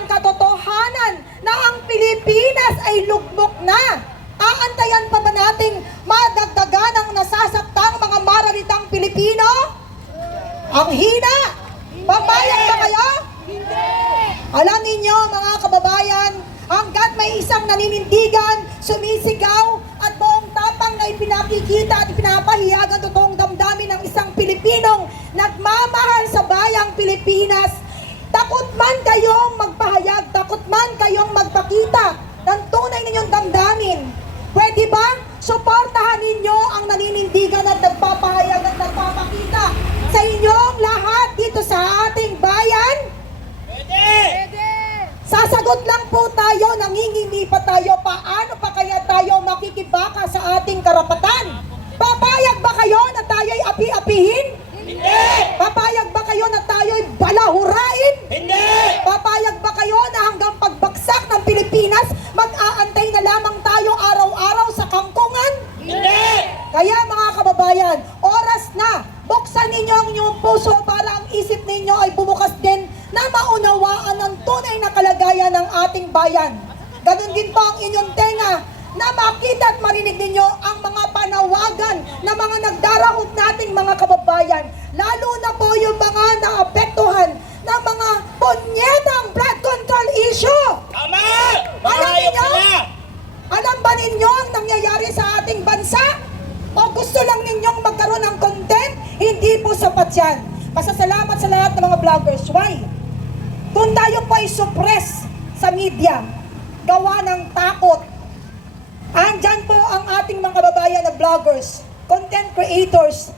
ng katotohanan na ang Pilipinas ay lugmok na? Aantayan pa ba nating madagdagan ang nasasaktang mga mararitang Pilipino? Ang hina! Papayag ba kayo? Hindi! Alam ninyo mga kababayan, hanggat may isang naninindigan, sumisigaw at buong tapang na ipinakikita at ipinapahiyag ang totoong damdamin ng isang Pilipinong nagmamahal sa bayang Pilipinas, takot man kayong magpahayag, takot man kayong magpakita ng tunay ninyong damdamin. Pwede ba suportahan ninyo ang naninindigan at nagpapahayag at nagpapakita sa inyong lahat dito sa ating bayan? Pwede! Sasagot lang po tayo, nangingimi pa tayo, paano pa kaya tayo makikibaka sa ating karapatan? Papayag ba kayo na tayo'y api-apihin? Hindi! Papayag ba kayo na tayo'y balahurain? Hindi! Papayag ba kayo na hanggang pagbagsak ng Pilipinas, mag-aantay na lamang tayo araw-araw sa kangkungan? Hindi! Kaya mga kababayan, oras na, buksan ninyo ang inyong puso para ang isip ninyo ay bumukas din na maunawaan ang tunay na kalagayan ng ating bayan. Ganon din po ang inyong tenga na makita at marinig ninyo ang mga panawagan na mga nagdarahot nating mga kababayan, lalo na po yung mga naapektuhan ng mga punyetang blood control issue. Tama! Alam Mahayop ninyo? sila! Alam ba ninyo ang nangyayari sa ating bansa? O gusto lang ninyong magkaroon ng content? Hindi po sapat yan. Pasasalamat sa lahat ng mga vloggers. Why? Kung tayo po ay suppress sa media, gawa ng takot, andyan po ang ating mga kababayan na vloggers, content creators,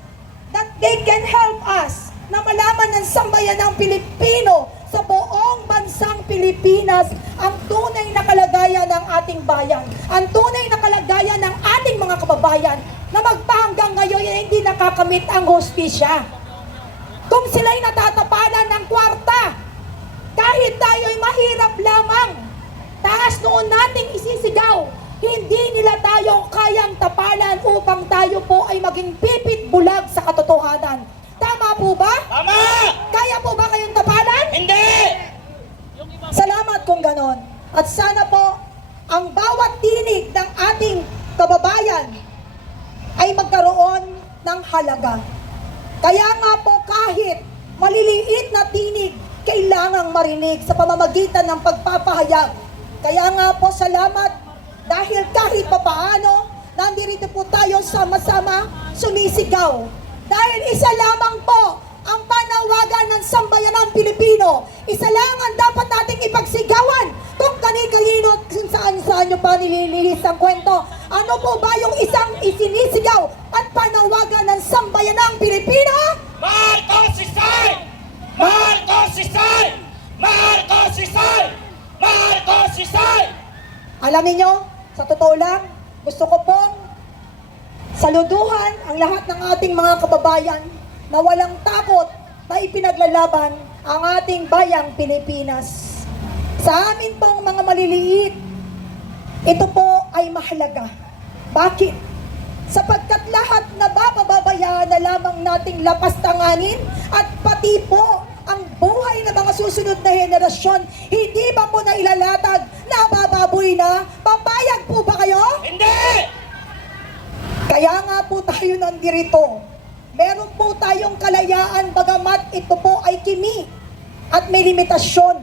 that they can help us na malaman ng sambayan ng Pilipino sa buong bansang Pilipinas ang tunay na kalagayan ng ating bayan, ang tunay na kalagayan ng ating mga kababayan na magpahanggang ngayon ay hindi nakakamit ang hospisya. Kung sila'y natatapalan ng kwarta, kahit tayo'y mahirap lamang, taas noon nating isisigaw, hindi nila tayo kayang tapalan upang tayo po ay maging pipit bulag sa katotohanan. Tama po ba? Tama! Kaya po ba kayong tapalan? Hindi! Salamat kung ganon. At sana po, ang bawat tinig ng ating kababayan ay magkaroon ng halaga. Kaya nga po kahit maliliit na tinig, kailangang marinig sa pamamagitan ng pagpapahayag. Kaya nga po salamat dahil kahit papaano, nandito po tayo sama-sama sumisigaw. Dahil isa lamang po ang panawagan ng sambayanang Pilipino. Isa lang ang dapat nating ipagsigawan. Kung kani-kanino at kung saan-saan nyo pa nilililis ang kwento. Ano po ba yung isang isinisigaw at panawagan ng sambayanang Pilipino? Marcos Isay! Marcos Isay! Marcos Isay! Marcos Isay! Alam niyo, sa totoo lang, gusto ko pong saluduhan ang lahat ng ating mga kababayan na walang takot na ipinaglalaban ang ating bayang Pilipinas. Sa amin pong mga maliliit, ito po ay mahalaga. Bakit? Sapagkat lahat na pababayaan na lamang nating lapastanganin at pati po ang buhay ng mga susunod na henerasyon, hindi ba po na ilalatag na bababoy na? Papayag po ba kayo? Hindi! Kaya nga po tayo nandirito. Meron po tayong kalayaan bagamat ito po ay kimi at may limitasyon.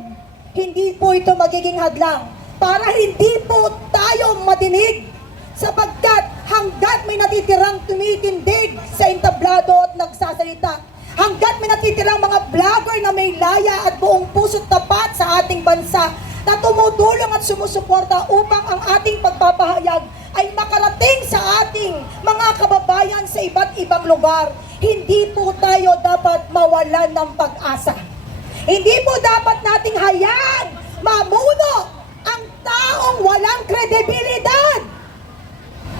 Hindi po ito magiging hadlang para hindi po tayo madinig sapagkat hanggat may natitirang tumitindig sa entablado at nagsasalita, hanggat may natitirang mga vlogger na may laya at buong puso't tapat sa ating bansa na tumutulong at sumusuporta upang ang ating pagpapahayag ay makarating sa ating mga kababayan sa iba't ibang lugar, hindi po tayo dapat mawalan ng pag-asa. Hindi po dapat nating hayaan mamuno ang taong walang kredibilidad,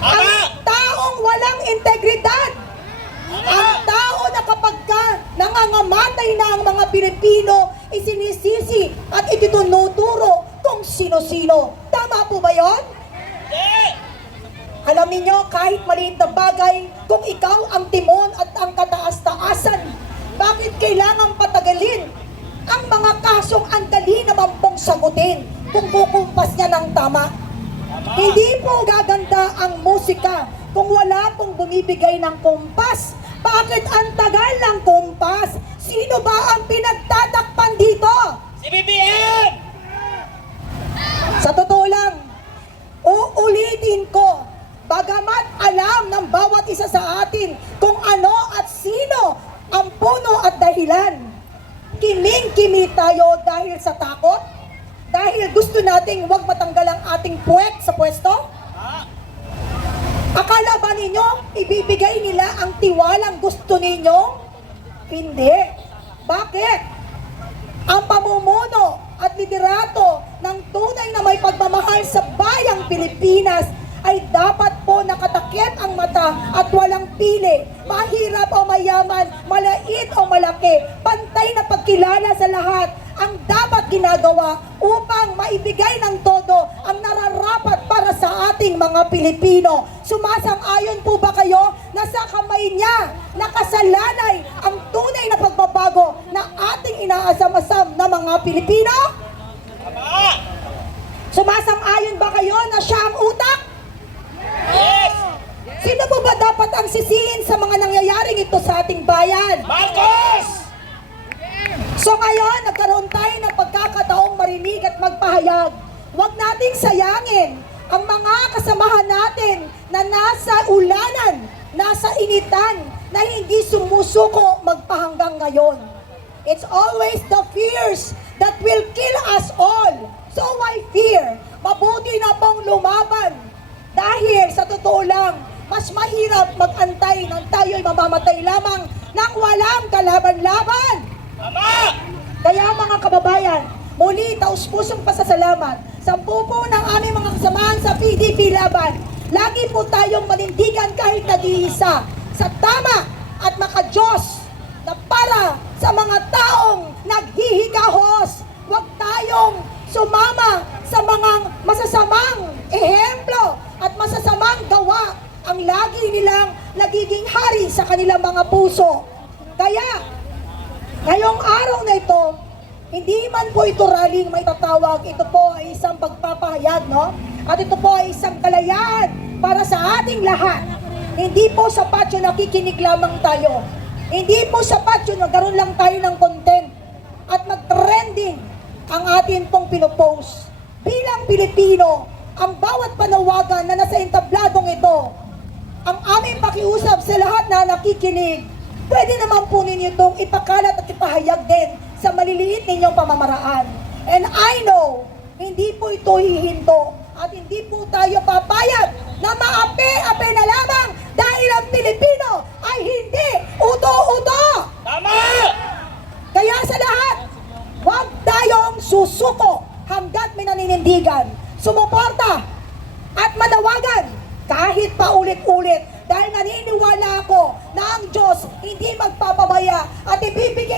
ang taong walang integridad, ang tao na kapag nangangamatay na ang mga Pilipino, isinisisi at ititunuturo kung sino-sino. Tama po ba yun? Alam niyo, kahit maliit na bagay, kung ikaw ang timon at ang kataas-taasan, bakit kailangang patagalin ang mga kasong ang dali naman pong sagutin kung kukumpas niya ng tama. Hindi po gaganda ang musika kung wala pong bumibigay ng kumpas. Bakit ang tagal ng kumpas? Sino ba ang pinagtatakpan dito? Si BBM! Sa totoo lang, uulitin ko, bagamat alam ng bawat isa sa atin kung ano at sino ang puno at dahilan, kiming-kimi tayo dahil sa takot? Dahil gusto nating huwag matanggal ang ating puwet sa pwesto? Akala ba ninyo, ibibigay nila ang tiwalang gusto ninyo? Hindi. Bakit? Ang pamumuno at liderato ng tunay na may pagmamahal sa bayang Pilipinas ay dapat po nakatakip ang mata at walang pili. Mahirap o mayaman, malait o malaki, pantay na pagkilala sa lahat ang dapat ginagawa upang maibigay ng todo ang nararapat para sa ating mga Pilipino. Sumasang-ayon po ba kayo na sa kamay niya nakasalalay ang tunay na pagbabago na ating inaasam-asam na mga Pilipino? Tama! Sumasang-ayon ba kayo na siya ang utak? Yes! Sino po ba dapat ang sisihin sa mga nangyayaring ito sa ating bayan? Marcos! So ngayon, nagkaroon tayo ng pagkakataong marinig at magpahayag. Huwag nating sayangin ang mga kasamahan natin na nasa ulanan, nasa initan, na hindi sumusuko magpahanggang ngayon. It's always the fears that will kill us all. So why fear? Mabuti na pong lumaban. Dahil sa totoo lang, mas mahirap mag-antay nang tayo'y mamamatay lamang nang walang kalaban-laban. Tama! Kaya mga kababayan, muli taus-pusong pasasalamat sa pupo ng aming mga kasamahan sa PDP Laban. Lagi po tayong manindigan kahit nag-iisa sa tama at makadiyos na para sa mga taong naghihigahos. Huwag tayong sumama sa mga masasamang ehemplo at masasamang gawa ang lagi nilang nagiging hari sa kanilang mga puso. Kaya, ngayong araw na ito, hindi man po ito rallying may tatawag, ito po ay isang pagpapahayag, no? At ito po ay isang kalayaan para sa ating lahat. Hindi po sapat yung nakikinig lamang tayo. Hindi po sapat yung nagkaroon lang tayo ng content at mag-trending ang atin pong pinopost. Bilang Pilipino, ang bawat panawagan na nasa entabladong ito, ang aming pakiusap sa lahat na nakikinig, pwede naman po ninyo itong ipakalat at ipahayag din sa maliliit ninyong pamamaraan. And I know, hindi po ito hihinto at hindi po tayo papayag na maapi-api na lamang dahil ang Pilipino ay hindi uto-uto. Tama! Kaya sa lahat, huwag tayong susuko hanggat may naninindigan. Sumuporta at manawagan kahit paulit-ulit dahil naniniwala ako na ang Diyos hindi magpapabaya at ibibigay